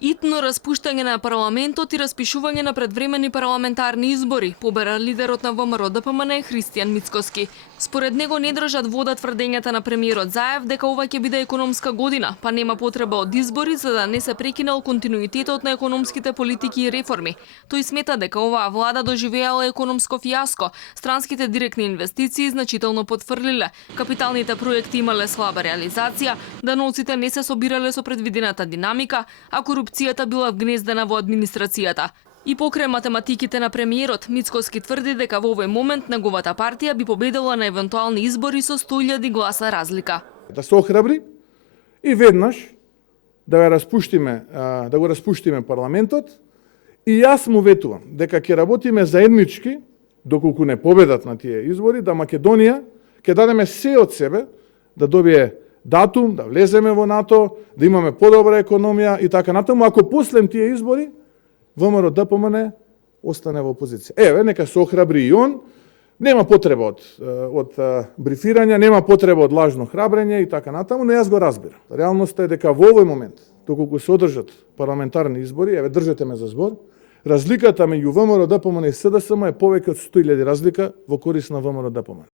Итно распуштање на парламентот и распишување на предвремени парламентарни избори, побера лидерот на ВМРО ДПМН Христијан Мицкоски. Според него не држат вода тврдењата на премиерот Заев дека ова ќе биде економска година, па нема потреба од избори за да не се прекинал континуитетот на економските политики и реформи. Тој смета дека оваа влада доживеала економско фијаско, странските директни инвестиции значително потврлиле, капиталните проекти имале слаба реализација, даноците не се собирале со предвидената динамика, а корупцијата била вгнездена во администрацијата. И покрај математиките на премиерот, Мицкоски тврди дека во овој момент неговата партија би победила на евентуални избори со 100.000 гласа разлика. Да се охрабри и веднаш да го распуштиме парламентот и јас му ветувам дека ќе работиме заеднички доколку не победат на тие избори, да Македонија ќе дадеме се од себе да добие датум, да влеземе во НАТО, да имаме подобра економија и така натаму, ако после тие избори ВМРО ДПМН остане во опозиција. Еве, нека се охрабри и он, нема потреба од брифирање, нема потреба од лажно храбрење и така натаму, но јас го разбирам. Реалноста е дека во овој момент, доколку се одржат парламентарни избори, еве, држете ме за збор, разликата меѓу ВМРО ДПМН и СДСМ е повеќе од 100.000 разлика во корист на ВМРО ДПМН.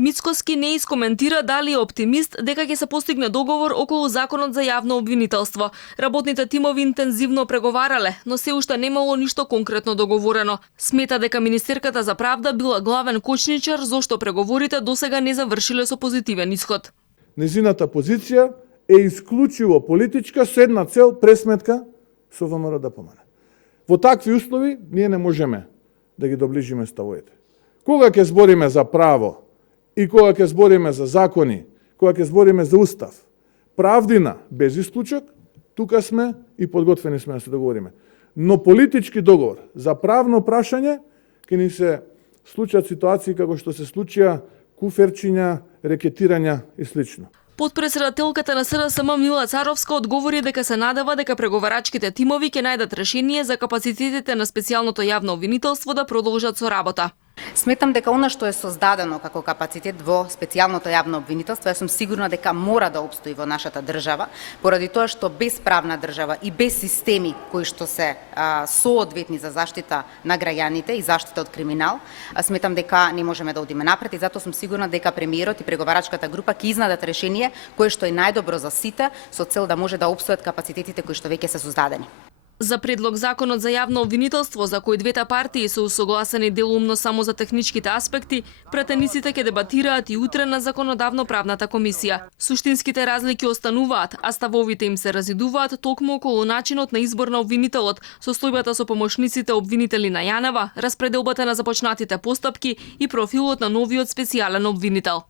Мицкоски не искоментира дали е оптимист дека ќе се постигне договор околу законот за јавно обвинителство. Работните тимови интензивно преговарале, но се уште немало ништо конкретно договорено. Смета дека министерката за правда била главен кочничар зошто преговорите досега не завршиле со позитивен исход. Незината позиција е исклучиво политичка со една цел пресметка со ВМРО ДПМН. Во такви услови ние не можеме да ги доближиме ставовите. Кога ќе збориме за право и кога ќе збориме за закони, кога ќе збориме за устав, правдина без исклучок, тука сме и подготвени сме да се договориме. Но политички договор за правно прашање ќе ни се случат ситуации како што се случија куферчиња, рекетирања и слично. Потпредседателката на СДСМ Мила Царовска одговори дека се надева дека преговарачките тимови ќе најдат решение за капацитетите на специјалното јавно обвинителство да продолжат со работа. Сметам дека она што е создадено како капацитет во специјалното јавно обвинителство, јас сум сигурна дека мора да опстои во нашата држава, поради тоа што без правна држава и без системи кои што се соодветни за заштита на граѓаните и заштита од криминал, сметам дека не можеме да одиме напред и затоа сум сигурна дека премиерот и преговарачката група ќе изнадат решение кое што е најдобро за сите со цел да може да опстојат капацитетите кои што веќе се создадени. За предлог законот за јавно обвинителство, за кој двете партии се усогласени делумно само за техничките аспекти, пратениците ќе дебатираат и утре на законодавно-правната комисија. Суштинските разлики остануваат, а ставовите им се разидуваат токму околу начинот на избор на обвинителот, состојбата со помошниците обвинители на Јанева, распределбата на започнатите постапки и профилот на новиот специјален обвинител.